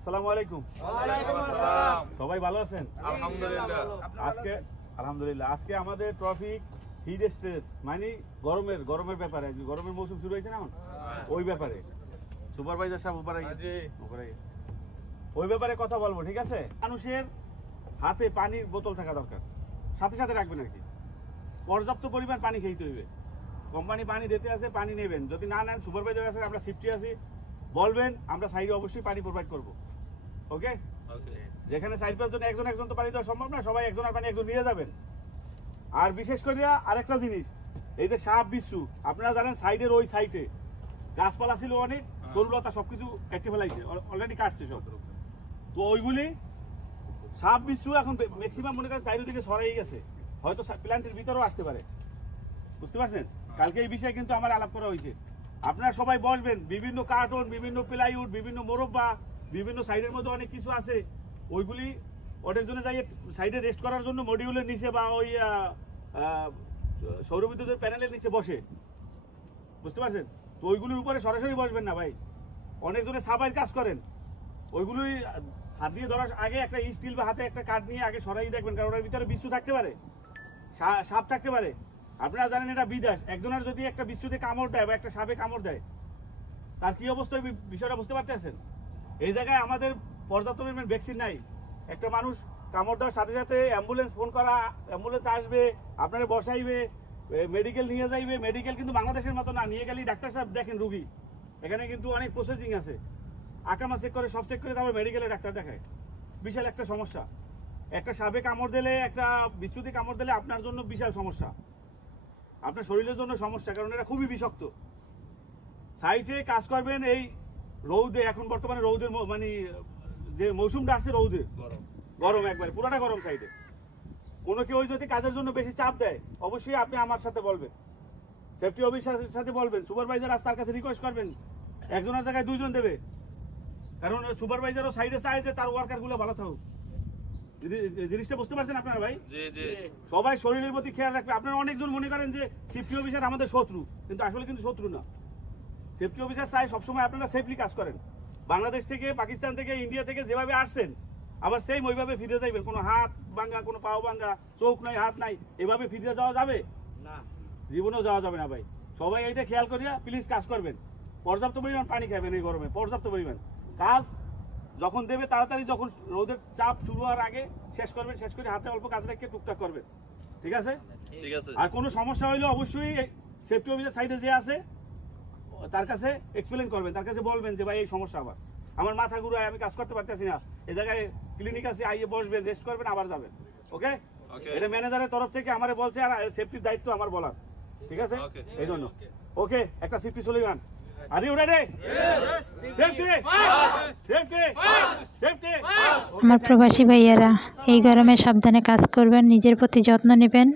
আসসালামু আলাইকুম। ওয়ালাইকুম আসসালাম। সবাই ভালো আছেন? আলহামদুলিল্লাহ। আলহামদুলিল্লাহ। আজকে আমাদের টপিক হিট স্ট্রেস, মানে গরমের ব্যাপারে। গরমের মৌসুম শুরু হয়েছে না এখন, ওই ব্যাপারে সুপারভাইজার সাহেব উপরে ওই ব্যাপারে কথা বলবো, ঠিক আছে? মানুষের হাতে পানির বোতল থাকা দরকার, সাথে সাথে রাখবেন আর কি। পর্যাপ্ত পরিমাণ পানি খেতে হইবে। কোম্পানি পানি দিতে আছে, পানি নেবেন। যদি না নেন, সুপারভাইজার আছে, আমরা সিফটি আছি, বলবেন, আমরা সাইডে অবশ্যই পানি প্রোভাইড করবো। ওকে? যেখানে 4-5 জন একজন তো পানি দেওয়া সম্ভব না, সবাই একজনের পানি একজন নিয়ে যাবেন। আর বিশেষ করে আরেকটা জিনিস, এই যে সাপ বিচ্ছু, আপনারা জানেন সাইডের ওই সাইডে গাছপালা ছিল অনেক, তরুলতা সবকিছু কেটে ফেলাইছে, অলরেডি কাটছে সব। তো ওইগুলি সাপ বিচ্ছু এখন ম্যাক্সিমাম মনে করেন চারিদিকে ছড়াই গেছে, হয়তো প্ল্যান্টের ভিতরেও আসতে পারে। বুঝতে পারছেন? কালকে এই বিষয়ে কিন্তু আমার আলাপ করা হয়েছে। আপনারা সবাই বসবেন, বিভিন্ন কার্টন, বিভিন্ন প্লাইউড, বিভিন্ন মোরব্বা, বিভিন্ন সাইডের মধ্যে অনেক কিছু আছে, ওইগুলি ওটার জন্য যাই সাইডে রেস্ট করার জন্য মডিউলের নিচে বা ওই সৌরবিদ্যুতের প্যানেলের নিচে বসে। বুঝতে পারছেন? তো ওইগুলির উপরে সরাসরি বসবেন না ভাই। অনেকজনে সাবাইয়ের কাজ করেন, ওইগুলোই হাত দিয়ে ধরার আগে একটা স্টিল বা হাতে একটা কাঠ নিয়ে আগে সরাই দেখবেন, কারণ ওটার ভিতরে বিচ্ছু থাকতে পারে, সাপ থাকতে পারে। আপনারা জানেন এটা বিদেশ, একজনের যদি একটা বিচ্ছুতে কামড় দেয় বা একটা সাপে কামড় দেয়, তার কি অবস্থা বিষয়টা বুঝতে পারতেছেন? এই জায়গায় আমাদের পর্যাপ্ত পরিমাণ ভ্যাকসিন নাই। একটা মানুষ কামড় দেওয়ার সাথে সাথে অ্যাম্বুলেন্স ফোন করা, অ্যাম্বুলেন্স আসবে, আপনারা বসাইবে, মেডিকেল নিয়ে যাইবে। মেডিকেল কিন্তু বাংলাদেশের মতো না, নিয়ে গেলেই ডাক্তার সাহেব দেখেন রুগী। এখানে কিন্তু অনেক প্রসেসিং আছে, আকামা চেক করে, সব চেক করে তারপর মেডিকেলে ডাক্তার দেখায়। বিশাল একটা সমস্যা। একটা সাপে কামড় দিলে, একটা বিচ্ছুতে কামড় দিলে আপনার জন্য বিশাল সমস্যা, আপনার শরীরের জন্য সমস্যা, কারণ এটা খুবই বিষাক্ত। সাইটে কাজ করবেন এই রৌদে, এখন বর্তমানে রৌদের মানে যে মৌসুমটা আসছে, রৌদে গরম, একবারে পুরাটা গরম সাইডে। কোনো কেউ যদি কাজের জন্য বেশি চাপ দেয়, অবশ্যই আপনি আমার সাথে বলবেন, সেফটি অফিসারের সাথে বলবেন, সুপারভাইজার আজ তার কাছে রিকোয়েস্ট করবেন, একজনের জায়গায় 2 জন দেবে, কারণ সুপারভাইজারও সাইডে চায় যে তার ওয়ার্কার গুলো ভালো থাকুক। জিনিসটা বুঝতে পারছেন আপনারা ভাই? সবাই শরীরের প্রতি খেয়াল রাখবে। আপনারা অনেকজন মনে করেন যে সেফটি অফিসার আমাদের শত্রু, কিন্তু আসলে কিন্তু শত্রু না। সেফটি অফিসার চাই সবসময় আপনারা সেফলি কাজ করেন। বাংলাদেশ থেকে, পাকিস্তান থেকে, ইন্ডিয়া থেকে যেভাবে আসছেন, আবার সেই ওইভাবে ফিরে যাইবেন। কোনো হাত ভাঙ্গা, কোনো পাও ভাঙ্গা, চোখ নাই, হাত নাই, এভাবে ফিরে যাওয়া যাবে না, জীবনেও যাওয়া যাবে না ভাই। সবাই এইটা খেয়াল করিয়া প্লিজ কাজ করবেন। পর্যাপ্ত পরিমাণ পানি খাবেন এই গরমে, পর্যাপ্ত পরিমাণ। কাজ যখন দেবে তাড়াতাড়ি, যখন রোদের চাপ শুরু হওয়ার আগে শেষ করবেন, শেষ করে হাতে অল্প কাজ রেখে টুকটাক করবেন, ঠিক আছে? আর কোনো সমস্যা হইলে অবশ্যই সেফটি অফিসার সাইডে যে আছে তার কাছে এক্সপ্লেন করবেন, তার কাছে বলবেন যে ভাই এই সমস্যা, আমার মাথা ঘুরায়, আমি কাজ করতে পারতেছি না, এই জায়গায় ক্লিনিক আছে, আইয়ে বসবেন, রেস্ট করবেন, আবার যাবেন। ওকে? এটা ম্যানেজারের তরফ থেকে আমারে বলছে, আর সেফটির দায়িত্ব আমার বলার, ঠিক আছে? এই জন্য ওকে, একটা safety slogan, are you ready? Safety, safety, safety. আমার প্রবাসী ভাইয়ারা, এই গরমে সাবধানে কাজ করবেন, নিজের প্রতি যত্ন নেবেন।